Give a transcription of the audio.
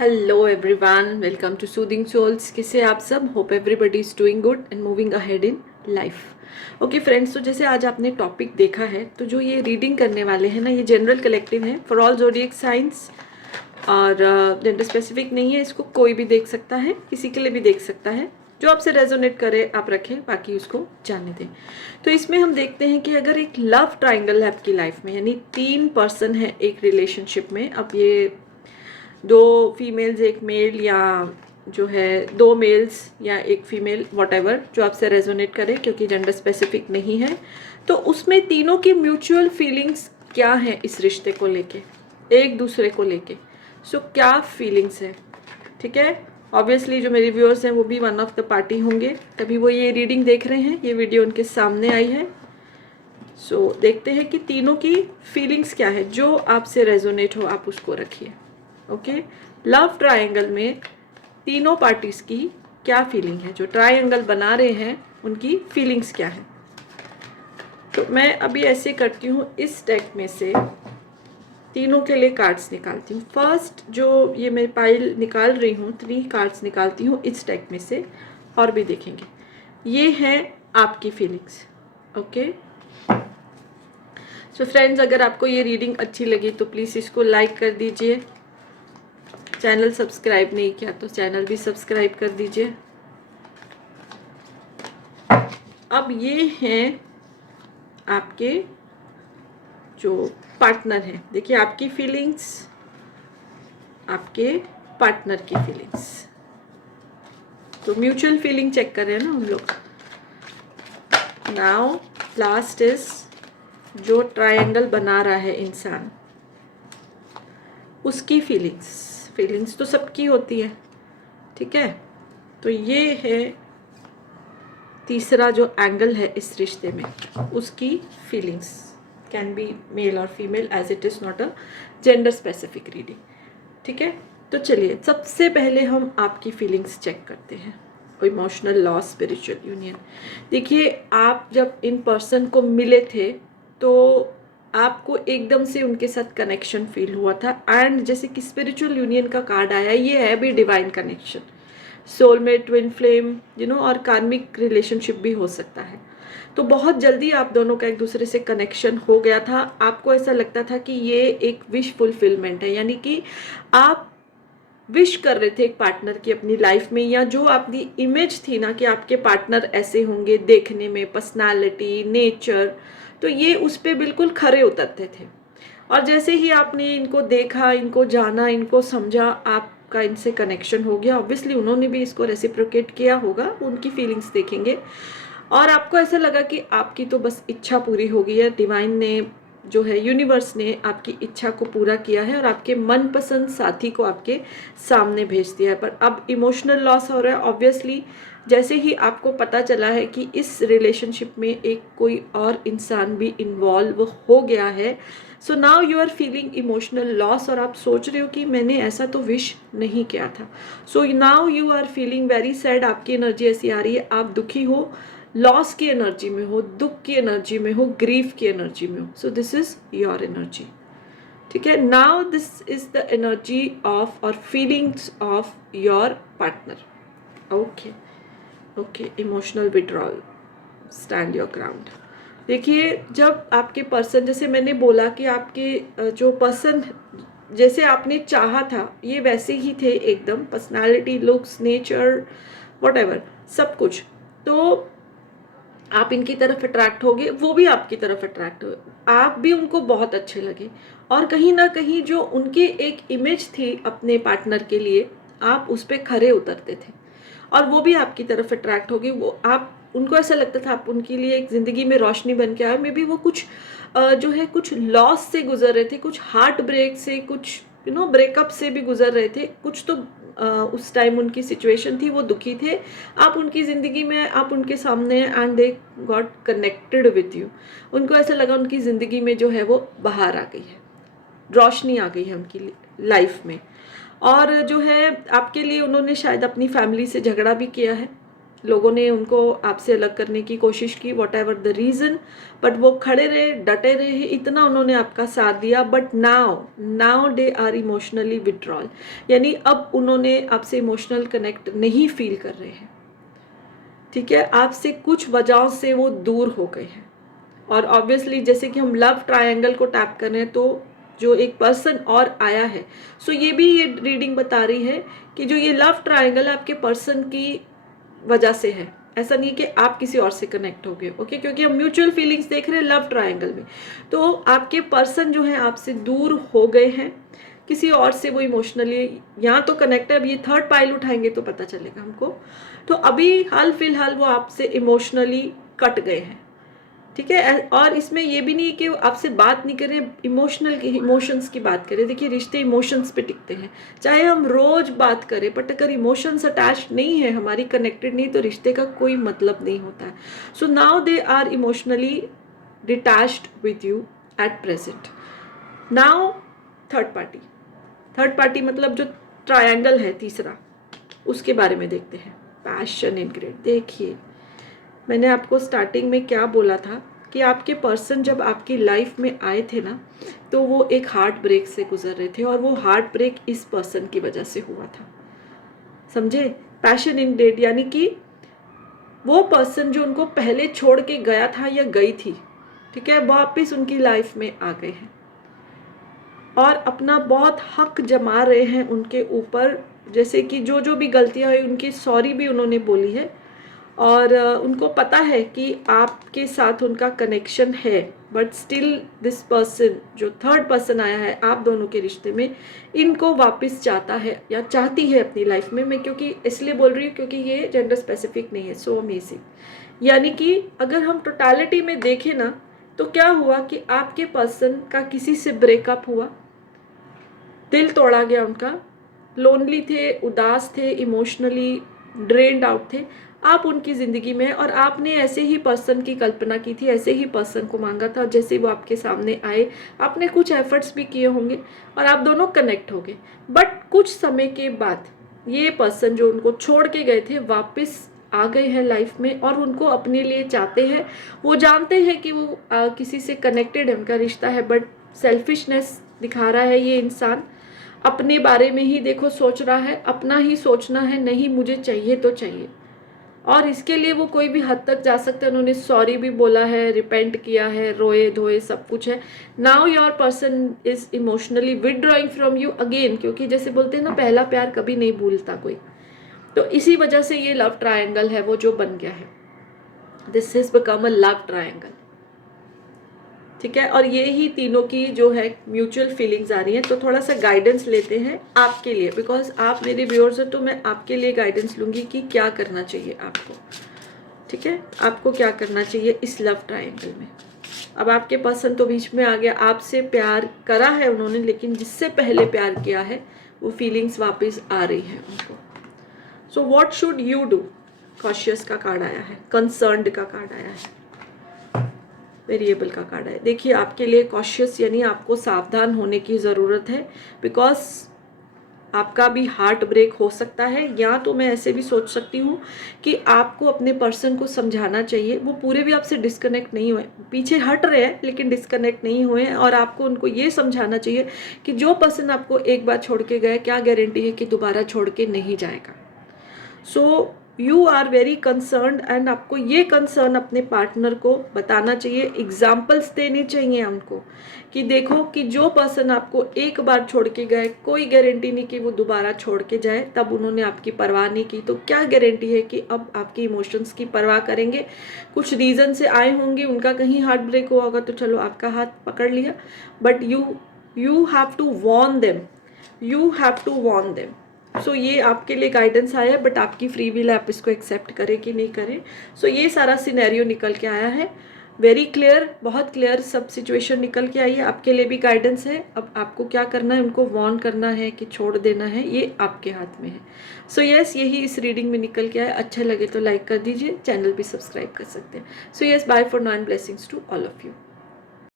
Hello everyone, welcome to soothing souls. कैसे आप सब? Hope everybody is doing good and moving ahead in life. Okay friends, तो जैसे आज आपने टॉपिक देखा है, तो जो ये रीडिंग करने वाले हैं ना, ये जनरल कलेक्टिव है फॉर ऑल ज़ोडिएक साइंस और जेंडर स्पेसिफिक नहीं है। इसको कोई भी देख सकता है, किसी के लिए भी देख सकता है। जो आपसे रेजोनेट करे आप रखें, बाकी उसको जाने दें। तो इसमें हम देखते हैं कि अगर एक लव ट्राइंगल है आपकी लाइफ में, यानी 3 पर्सन है एक रिलेशनशिप में। अब ये 2 फीमेल्स 1 मेल, या जो है 2 मेल्स या 1 फीमेल, वॉटेवर जो आपसे रेजोनेट करे, क्योंकि जेंडर स्पेसिफिक नहीं है। तो उसमें तीनों की म्यूचुअल फीलिंग्स क्या है इस रिश्ते को लेके, एक दूसरे को लेके। सो क्या फीलिंग्स है, ठीक है। ऑब्वियसली जो मेरे व्यूअर्स हैं वो भी वन ऑफ द पार्टी होंगे, तभी वो ये रीडिंग देख रहे हैं, ये वीडियो उनके सामने आई है। सो देखते हैं कि तीनों की फीलिंग्स क्या है। जो आपसे रेजोनेट हो आप उसको रखिए। ओके, लव ट्रायंगल में तीनों पार्टीज की क्या फीलिंग है, जो ट्रायंगल बना रहे हैं उनकी फीलिंग्स क्या है। तो मैं अभी ऐसे करती हूँ, इस डेक में से तीनों के लिए कार्ड्स निकालती हूँ। फर्स्ट जो ये मैं पाइल निकाल रही हूँ, 3 कार्ड्स निकालती हूँ इस डेक में से, और भी देखेंगे। ये है आपकी फीलिंग्स। ओके सो फ्रेंड्स, अगर आपको ये रीडिंग अच्छी लगी तो प्लीज़ इसको लाइक कर दीजिए। चैनल सब्सक्राइब नहीं किया तो चैनल भी सब्सक्राइब कर दीजिए। अब ये हैं आपके जो पार्टनर हैं। देखिए, आपकी फीलिंग्स, आपके पार्टनर की फीलिंग्स। तो म्यूचुअल फीलिंग चेक कर रहे हैं ना हम लोग। नाउ लास्ट इज जो ट्रायंगल बना रहा है इंसान, उसकी फीलिंग्स तो सबकी होती है, ठीक है। तो ये है तीसरा जो एंगल है इस रिश्ते में, उसकी फीलिंग्स कैन बी मेल और female, as it is not a gender specific reading, ठीक है। तो चलिए, सबसे पहले हम आपकी फीलिंग्स चेक करते हैं। Emotional loss, spiritual union. देखिए, आप जब इन पर्सन को मिले थे तो आपको एकदम से उनके साथ कनेक्शन फील हुआ था, एंड जैसे कि स्पिरिचुअल यूनियन का कार्ड आया, ये है भी divine connection, soulmate, twin flame, और कार्मिक रिलेशनशिप भी हो सकता है। तो बहुत जल्दी आप दोनों का एक दूसरे से कनेक्शन हो गया था। आपको ऐसा लगता था कि ये एक विश फुलफिलमेंट है, यानी कि आप विश कर रहे थे एक पार्टनर की अपनी लाइफ में, या जो आपकी इमेज थी ना कि आपके पार्टनर ऐसे होंगे देखने में, पर्सनालिटी, नेचर, तो ये उस पर बिल्कुल खरे उतरते थे। और जैसे ही आपने इनको देखा, इनको जाना, इनको समझा, आपका इनसे कनेक्शन हो गया। ऑब्वियसली उन्होंने भी इसको रेसिप्रोकेट किया होगा, उनकी फीलिंग्स देखेंगे। और आपको ऐसा लगा कि आपकी तो बस इच्छा पूरी हो गई है, डिवाइन ने जो है, यूनिवर्स ने आपकी इच्छा को पूरा किया है और आपके मनपसंद साथी को आपके सामने भेज दिया है। पर अब इमोशनल लॉस हो रहा है। ऑब्वियसली जैसे ही आपको पता चला है कि इस रिलेशनशिप में एक कोई और इंसान भी इन्वॉल्व हो गया है, so now you are feeling emotional loss, और आप सोच रहे हो कि मैंने ऐसा तो विश नहीं किया था। So now you are feeling very sad. आपकी एनर्जी ऐसी आ रही है, आप दुखी हो, लॉस की एनर्जी में हो, दुख की एनर्जी में हो, ग्रीफ की एनर्जी में हो। So this is your energy, ठीक है। Now this is the energy of और feelings of your partner. Okay okay, emotional withdrawal, stand your ground. देखिए, जब आपके पर्सन, जैसे मैंने बोला कि आपके जो पर्सन जैसे आपने चाहा था, ये वैसे ही थे एकदम, पर्सनालिटी, लुक्स, नेचर, व्हाटएवर, सब कुछ। तो आप इनकी तरफ अट्रैक्ट हो गए, वो भी आपकी तरफ अट्रैक्ट हो, आप भी उनको बहुत अच्छे लगे, और कहीं ना कहीं जो उनकी एक इमेज थी अपने पार्टनर के लिए, आप उस पर खरे उतरते थे, और वो भी आपकी तरफ अट्रैक्ट हो गई। वो आप, उनको ऐसा लगता था आप उनके लिए एक ज़िंदगी में रोशनी बन के आए। मे बी वो कुछ जो है कुछ लॉस से गुजर रहे थे, कुछ हार्ट ब्रेक से, कुछ ब्रेकअप से भी गुजर रहे थे, कुछ तो उस टाइम उनकी सिचुएशन थी, वो दुखी थे। आप उनकी ज़िंदगी में, आप उनके सामने, and they got connected with you. उनको ऐसा लगा उनकी ज़िंदगी में जो है वो बाहर आ गई है, रोशनी आ गई है उनकी लाइफ में। और जो है आपके लिए उन्होंने शायद अपनी फैमिली से झगड़ा भी किया है, लोगों ने उनको आपसे अलग करने की कोशिश की, what ever the reason, but वो खड़े रहे, डटे रहे, इतना उन्होंने आपका साथ दिया। But now they are emotionally withdrawal, यानी अब उन्होंने आपसे इमोशनल कनेक्ट नहीं फील कर रहे हैं, ठीक है, आपसे कुछ वजहों से वो दूर हो गए हैं। और ऑब्वियसली जैसे कि हम लव ट्रायंगल को टैप कर रहे हैं, तो जो एक पर्सन और आया है, सो ये भी ये रीडिंग बता रही है कि जो ये लव ट्रायंगल आपके पर्सन की वजह से है, ऐसा नहीं है कि आप किसी और से कनेक्ट हो गए, ओके, क्योंकि हम म्यूचुअल फीलिंग्स देख रहे हैं लव ट्रायंगल में। तो आपके पर्सन जो है आपसे दूर हो गए हैं, किसी और से वो इमोशनली यहाँ तो कनेक्ट है। अब ये थर्ड पाइल उठाएंगे तो पता चलेगा हमको। तो अभी हाल फिलहाल वो आपसे इमोशनली कट गए हैं, ठीक है। और इसमें ये भी नहीं है कि आपसे बात नहीं करें, इमोशंस की बात करें। देखिए रिश्ते इमोशंस पे टिकते हैं, चाहे हम रोज बात करें, बट अगर इमोशंस अटैच नहीं है, हमारी कनेक्टेड नहीं, तो रिश्ते का कोई मतलब नहीं होता है। So now they are emotionally detached with you at present. Now third party मतलब जो ट्रायंगल है तीसरा, उसके बारे में देखते हैं। पैशन इन ग्रेड, देखिए मैंने आपको स्टार्टिंग में क्या बोला था कि आपके पर्सन जब आपकी लाइफ में आए थे ना, तो वो एक हार्ट ब्रेक से गुजर रहे थे, और वो हार्ट ब्रेक इस पर्सन की वजह से हुआ था, समझे। पैशन इन डेट यानी कि वो पर्सन जो उनको पहले छोड़ के गया था या गई थी, ठीक है, वापस उनकी लाइफ में आ गए हैं और अपना बहुत हक जमा रहे हैं उनके ऊपर। जैसे कि जो जो भी गलतियां हुई उनकी सॉरी भी उन्होंने बोली है, और उनको पता है कि आपके साथ उनका कनेक्शन है, बट स्टिल दिस पर्सन जो थर्ड पर्सन आया है आप दोनों के रिश्ते में, इनको वापस चाहता है या चाहती है अपनी लाइफ में। मैं क्योंकि इसलिए बोल रही हूँ क्योंकि ये जेंडर स्पेसिफिक नहीं है। सो अमेजिंग, यानी कि अगर हम टोटालिटी में देखें ना, तो क्या हुआ कि आपके पर्सन का किसी से ब्रेकअप हुआ, दिल तोड़ा गया उनका, लोनली थे, उदास थे, इमोशनली ड्रेन्ड आउट थे, आप उनकी ज़िंदगी में, और आपने ऐसे ही पर्सन की कल्पना की थी, ऐसे ही पर्सन को मांगा था। जैसे वो आपके सामने आए, आपने कुछ एफर्ट्स भी किए होंगे और आप दोनों कनेक्ट हो गए। बट कुछ समय के बाद ये पर्सन जो उनको छोड़ के गए थे वापस आ गए हैं लाइफ में, और उनको अपने लिए चाहते हैं। वो जानते हैं कि वो किसी से कनेक्टेड है, उनका रिश्ता है, बट सेल्फिशनेस दिखा रहा है ये इंसान। अपने बारे में ही देखो सोच रहा है, अपना ही सोचना है, नहीं मुझे चाहिए तो चाहिए, और इसके लिए वो कोई भी हद तक जा सकते हैं। उन्होंने सॉरी भी बोला है, रिपेंट किया है, रोए धोए सब कुछ है। Now your person is emotionally withdrawing from you again, क्योंकि जैसे बोलते हैं ना, पहला प्यार कभी नहीं भूलता कोई। तो इसी वजह से ये लव ट्रायंगल है वो जो बन गया है, this is become a love triangle, ठीक है। और ये ही तीनों की जो है म्यूचुअल फीलिंग्स आ रही हैं। तो थोड़ा सा गाइडेंस लेते हैं आपके लिए, बिकॉज आप मेरे व्यूअर्स हैं, तो मैं आपके लिए गाइडेंस लूँगी कि क्या करना चाहिए आपको, ठीक है, आपको क्या करना चाहिए इस लव ट्रायंगल में। अब आपके पर्सन तो बीच में आ गया, आपसे प्यार करा है उन्होंने, लेकिन जिससे पहले प्यार किया है वो फीलिंग्स वापस आ रही है उनको। So what should you do? Cautious का कार्ड आया है, कंसर्न्ड का कार्ड आया है, वेरिएबल का कार्ड है। देखिए आपके लिए कॉशियस यानी आपको सावधान होने की ज़रूरत है, बिकॉज आपका भी हार्ट ब्रेक हो सकता है। या तो मैं ऐसे भी सोच सकती हूँ कि आपको अपने पर्सन को समझाना चाहिए, वो पूरे भी आपसे डिस्कनेक्ट नहीं हुए, पीछे हट रहे हैं लेकिन डिस्कनेक्ट नहीं हुए हैं, और आपको उनको ये समझाना चाहिए कि जो पर्सन आपको एक बार छोड़ के गए, क्या गारंटी है कि दोबारा छोड़ के नहीं जाएगा। So you are very concerned, and आपको ये कंसर्न अपने पार्टनर को बताना चाहिए, एग्जाम्पल्स देने चाहिए उनको कि देखो कि जो पर्सन आपको एक बार छोड़ के गए, कोई गारंटी नहीं कि वो दोबारा छोड़ के जाए। तब उन्होंने आपकी परवाह नहीं की, तो क्या गारंटी है कि अब आपकी इमोशंस की परवाह करेंगे। कुछ रीज़न से आए होंगे, उनका कहीं हार्ट ब्रेक हुआ होगा, तो चलो आपका हाथ पकड़ लिया, but you have to warn them, you have to warn them. So ये आपके लिए गाइडेंस आया है, बट आपकी फ्री विल है, आप इसको एक्सेप्ट करें कि नहीं करें। सो ये सारा सिनेरियो निकल के आया है, वेरी क्लियर, बहुत क्लियर सब सिचुएशन निकल के आई है। आपके लिए भी गाइडेंस है। अब आपको क्या करना है, उनको वार्न करना है कि छोड़ देना है, ये आपके हाथ में है। सो यस, यही इस रीडिंग में निकल के आया। अच्छा लगे तो लाइक कर दीजिए, चैनल भी सब्सक्राइब कर सकते हैं। So yes, bye for now and blessings to all of you.